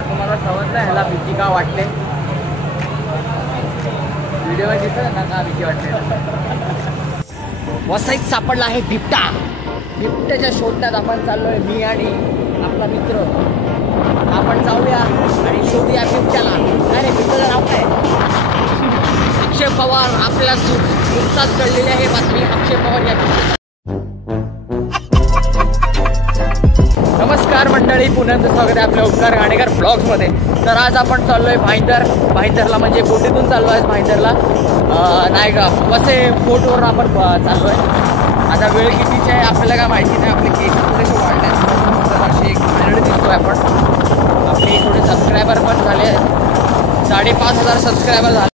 तुम्हाला समजलं ह्याला भीती का वाटते? व्हिडिओ दिसत ना का भीती वाटते? वसईत सापडला आहे बिबटा. बिबट्याच्या शोधण्यात आपण चाललोय, मी आणि आपला मित्र. आपण जाऊया आणि शोधूया बिबट्याला. अरे बिबट्याचं नाव काय? अक्षय पवार. आपल्याला नुकताच कळलेली आहे बातमी. अक्षय पवार या. नमस्कार मंडळी, पुन्हा स्वागत आहे आपल्या उपकार घाणेकर ब्लॉग्समध्ये. तर आज आपण चाललोय भाईंदरला, म्हणजे बोटीतून चाललो आहे भाईंदरला. नाही का वसे बोटवर आपण चाललो आहे. आता वेळ कितीची आहे आपल्याला काय माहिती नाही. आपले केस थोडेसे वाढले आहेत, तर असे एक मेलडी दिसतो आहे. आपण आपले थोडे सबस्क्रायबर पण झाले, 5,500 सबस्क्रायबर झाले.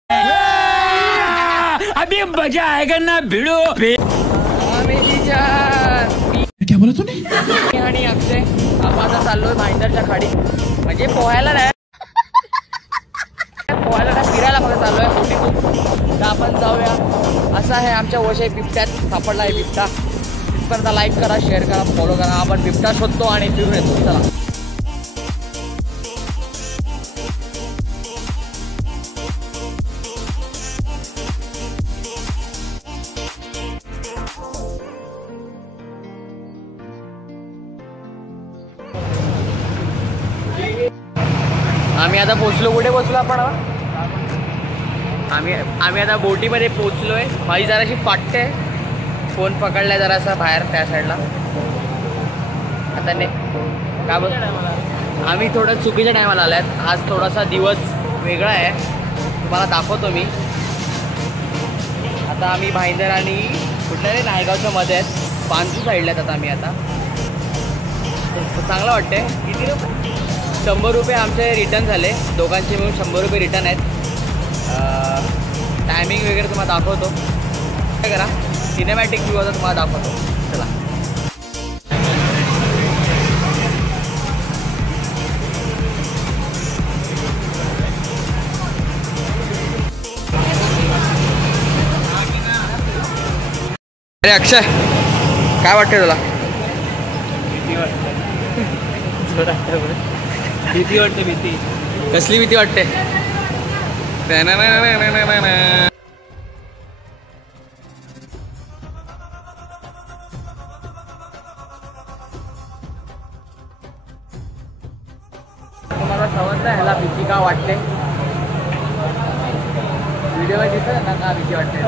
अभी मजा आएगा ना भिड़ो. क्या बोला तूने? आणि अक्षय आपण आता चाललोय भाईंदरच्या खाडी, म्हणजे पोहायला नाही, फिरायला फक्त चाललोय बोटीतून. तर आपण जाऊया. असं आहे आमच्या वशे बिबट्यात सापडला आहे बिबटा. तिथपर्यंत लाईक करा, शेअर करा, फॉलो करा. आपण बिबटा शोधतो आणि फिरून येतो. चला. आम्ही आता पोचलो. कुठे पोचलो आपण? आम्ही आता बोटीमध्ये पोचलोय. माझी जराशी फाटते, फोन पकडलाय जरासा बाहेर त्या साईडला. आता नाही काय बोल, आम्ही थोडं चुकीच्या टायमाला आल्यात. आज थोडासा दिवस वेगळा आहे, तुम्हाला दाखवतो मी. आता आम्ही भाईंदर आणि कुठल्या रे नायगावच्या मध्ये आहेत, पानसू साईडला आहेत. आता आम्ही आता चांगलं वाटतंय. किती रुपये? 100 रुपये आमचे रिटर्न झाले, दोघांचे मिळून 100 रुपये रिटर्न आहेत. टायमिंग वगैरे तुम्हाला दाखवतो. काय करा, सिनेमॅटिक व्ह्यू होता तुम्हाला दाखवतो. चला. अरे अक्षय, काय वाटतंय तुला? भीती वाटते. भीती कसली भीती वाटते? तुम्हाला समजलं ह्याला भीती का वाटते? व्हिडिओ दिसत ना का भीती वाटते?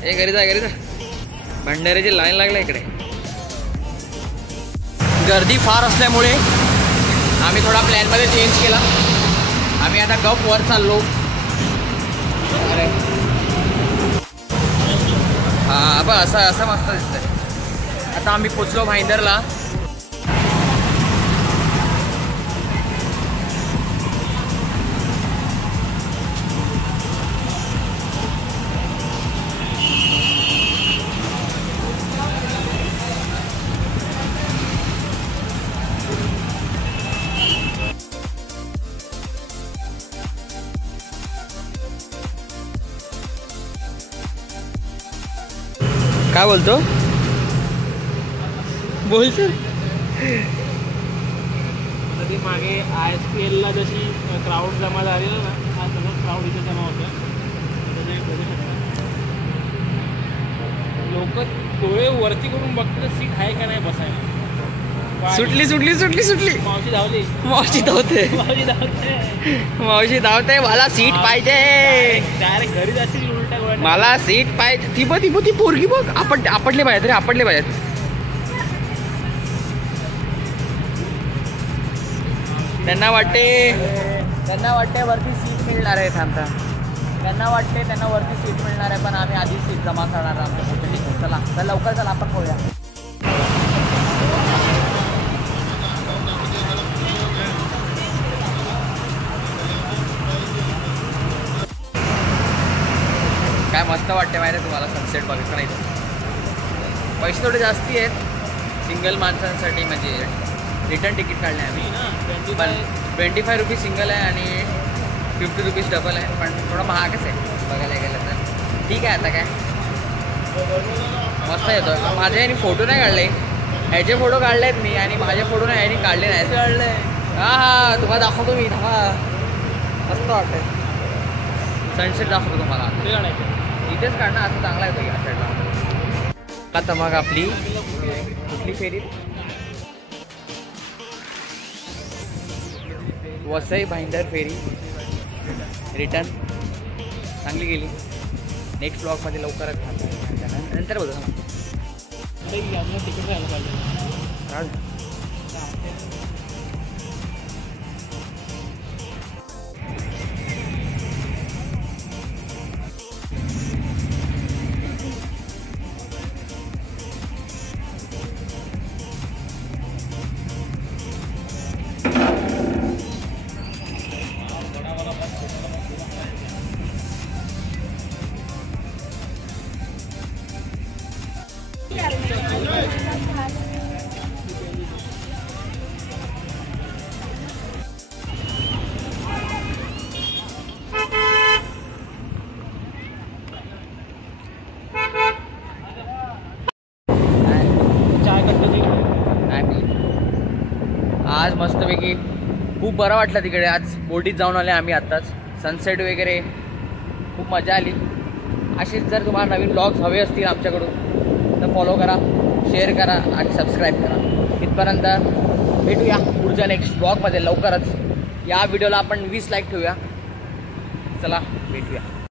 ए घरी जा. भंडाऱ्याची लाईन लागला इकडे. गर्दी फार असल्यामुळे आम्ही थोडा प्लॅनमध्ये चेंज केला. आम्ही आता गप वर चाललो. अरे हां बघ, असं मस्त दिसतंय. आता आम्ही पोचलो भाईंदरला. काय बोलतो? बोल तर. ती मागे ISPLला जशी क्राऊड जमा झालेला ना, हा सगळं क्राऊड इथे जमा होतं. लोक डोळे वरती करून बघतात सीट आहे का नाही बसायला. सुटली. मावशी धावते. मला सीट पाहिजे. डायरेक्ट घरी जाशील उलट्या गोळ्या. मला सीट पाहिजे. ती पोरगी बघ. आपटले पाहिजेत. त्यांना वाटते वरती सीट मिळणार आहे. थांबता त्यांना वाटते वरती सीट मिळणार आहे, पण आम्ही आधी सीट जमा करणार आहोत. चला लवकर चला, आपण पोहूया. मस्त वाटते माहिती आहे तुम्हाला सनसेट बघितलं नाही तर. पैसे थोडे जास्ती आहेत सिंगल माणसांसाठी, म्हणजे रिटर्न तिकीट काढले आम्ही. पण 25 रुपीज सिंगल आहे आणि 50 रुपीज डबल आहे, पण थोडं महागच आहे बघायला गेलं तर. ठीक आहे आता काय मस्त येतो. माझे यांनी फोटो नाही काढले, ह्याचे फोटो काढले आहेत मी आणि माझे फोटो नाही यांनी काढले नाही. काढलंय हां तुम्हाला दाखवतो मी, थांबा. मस्त वाटतंय सनसेट दाखवतो तुम्हाला. ते काढायचं इथेच काढणं असं चांगला येतो या साईडला. आता मग आपली कुठली फेरी वसई भाईंदर फेरी रिटर्न चांगली गेली. नेक्स्ट ब्लॉगमध्ये लवकरच नंतर बघू ना. तिकीट घ्यायला पाहिजे. आज मस्तपैकी खूप बरं वाटलं तिकडे. आज बोटीत जाऊन आले आम्ही आत्ताच. सनसेट वगैरे खूप मजा आली. असेच जर तुम्हाला नवीन ब्लॉग्स हवे असतील आमच्याकडून तर फॉलो करा, शेअर करा आणि सबस्क्राईब करा. इथपर्यंत भेटूया पुढच्या नेक्स्ट ब्लॉगमध्ये लवकरच. या व्हिडिओला आपण 20 लाईक ठेवूया. चला भेटूया.